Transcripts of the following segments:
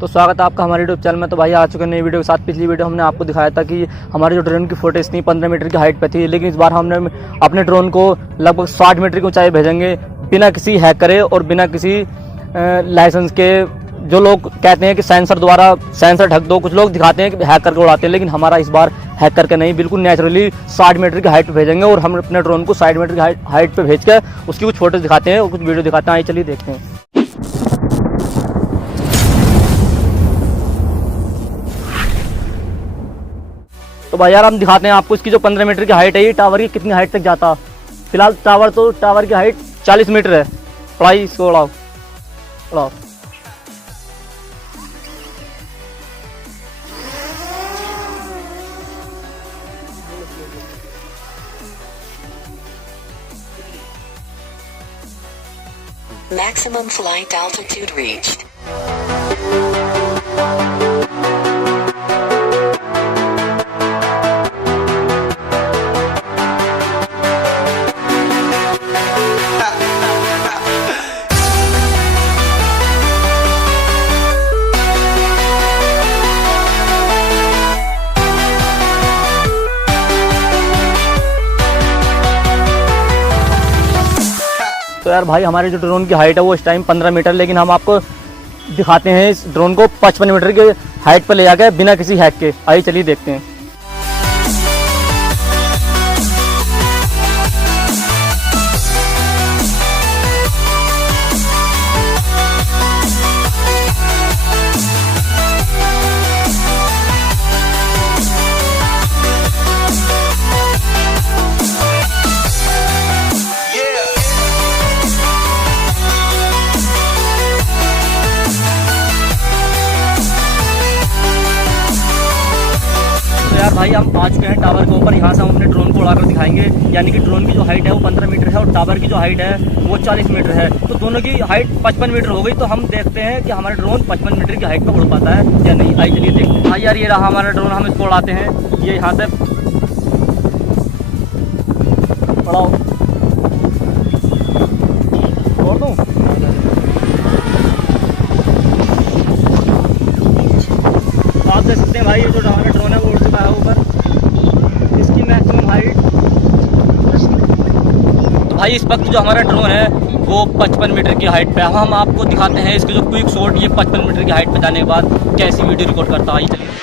तो स्वागत है आपका हमारे यूट्यूब चैनल में। तो भाई आ चुके हैं नई वीडियो के साथ। पिछली वीडियो हमने आपको दिखाया था कि हमारे जो ड्रोन की फुटेज थी 15 मीटर की हाइट पे थी, लेकिन इस बार हमने अपने ड्रोन को लगभग 60 मीटर की ऊंचाई भेजेंगे बिना किसी हैक करे और बिना किसी लाइसेंस के। जो लोग कहते हैं कि सेंसर द्वारा सेंसर ढक दो, कुछ लोग दिखाते हैं कि हैक करके उड़ाते हैं, लेकिन हमारा इस बार हैक करके नहीं, बिल्कुल नेचुरली 60 मीटर की हाइट पे भेजेंगे और हम अपने ड्रोन को 60 मीटर की हाइट पे भेज के उसकी कुछ फोटोज दिखाते हैं और कुछ वीडियो दिखाते हैं। आइए चलिए देखते हैं। तो भाई यार हम दिखाते हैं आपको इसकी जो 15 मीटर की हाइट है, ये टावर की कितनी हाइट तक जाता। फिलहाल टावर की हाइट 40 मीटर है। पढ़ाई इसको उड़ाओ उड़ाओ। Maximum flight altitude reached. तो यार भाई हमारे जो ड्रोन की हाइट है वो इस टाइम 15 मीटर, लेकिन हम आपको दिखाते हैं इस ड्रोन को 55 मीटर के हाइट पर ले जाकर बिना किसी हैक के। आइए चलिए देखते हैं। यार भाई हम आ चुके हैं टावर के ऊपर। यहाँ से हम अपने ड्रोन को उड़ाकर दिखाएंगे, यानी कि ड्रोन की जो हाइट है वो 15 मीटर है और टावर की जो हाइट है वो 40 मीटर है। तो दोनों की हाइट 55 मीटर हो गई। तो हम देखते हैं कि हमारा ड्रोन 55 मीटर की हाइट पर उड़ पाता है या नहीं। आइए चलिए देखते हैं। हाँ यार ये रहा हमारा ड्रोन, हम इसको उड़ाते हैं। ये यहाँ से उड़ाओ, छोड़ दूँ। आप देख सकते हैं भाई ये जो हमारा ड्रोन है वो उड़ चुका है ऊपर। इसकी मैक्सिमम हाइट, तो भाई इस वक्त जो हमारा ड्रोन है वो 55 मीटर की हाइट पे है। हम आपको दिखाते हैं इसके जो क्विक शॉट ये 55 मीटर की हाइट पे जाने के बाद कैसी वीडियो रिकॉर्ड करता है। आइए चलिए।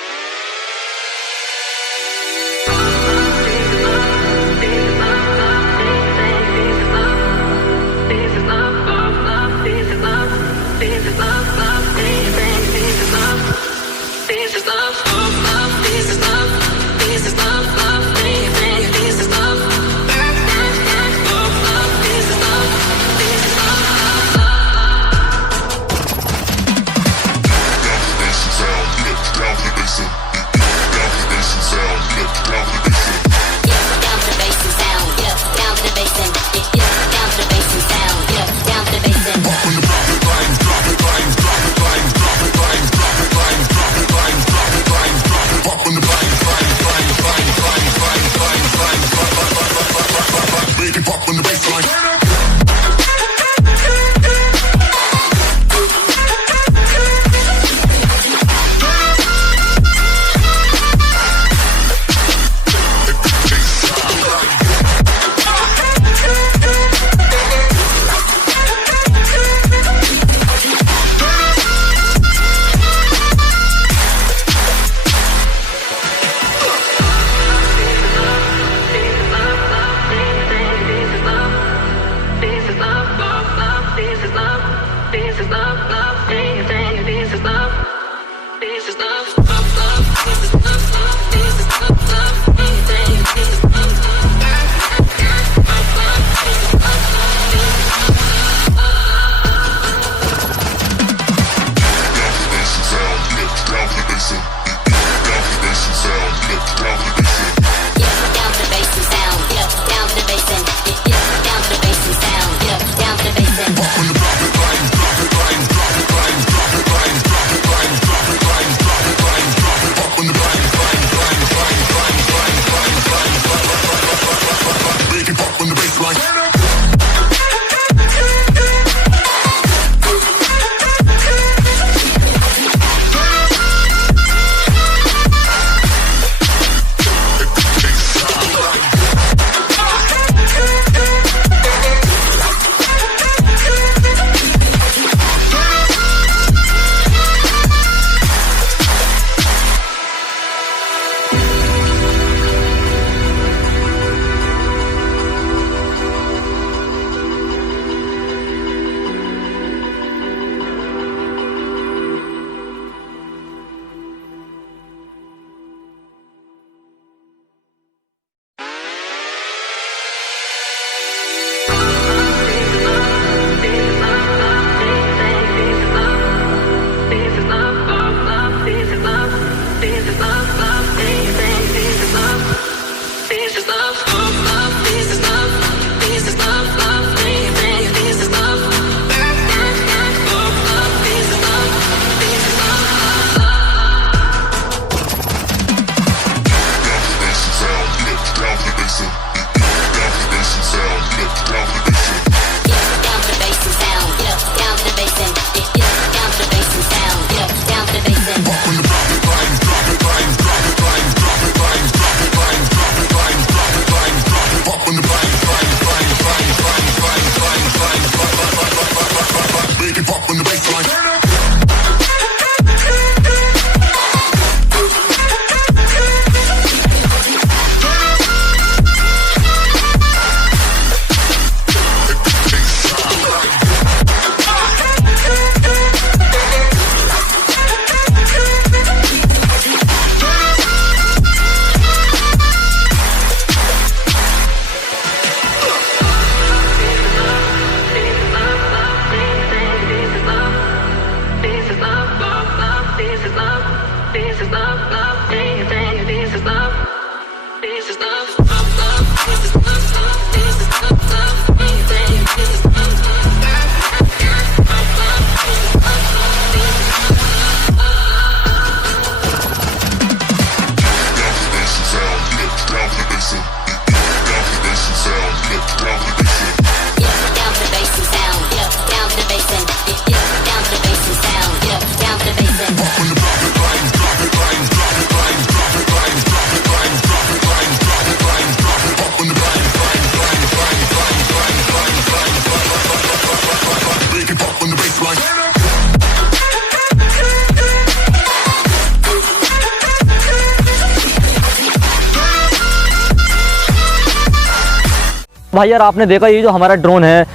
भाई यार आपने देखा ये जो हमारा ड्रोन है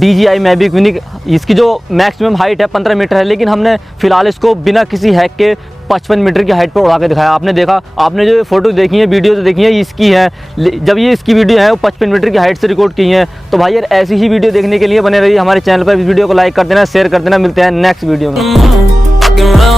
DJI मैविक मिनी, इसकी जो मैक्सिमम हाइट है 15 मीटर है, लेकिन हमने फिलहाल इसको बिना किसी हैक के 55 मीटर की हाइट पर उड़ा के दिखाया। आपने देखा, आपने जो फोटो देखी है, वीडियो तो देखी है, इसकी है, जब ये इसकी वीडियो है वो 55 मीटर की हाइट से रिकॉर्ड की है। तो भाई यार ऐसी ही वीडियो देखने के लिए बने रहिए हमारे चैनल पर। इस वीडियो को लाइक कर देना, शेयर कर देना। मिलते हैं नेक्स्ट वीडियो में।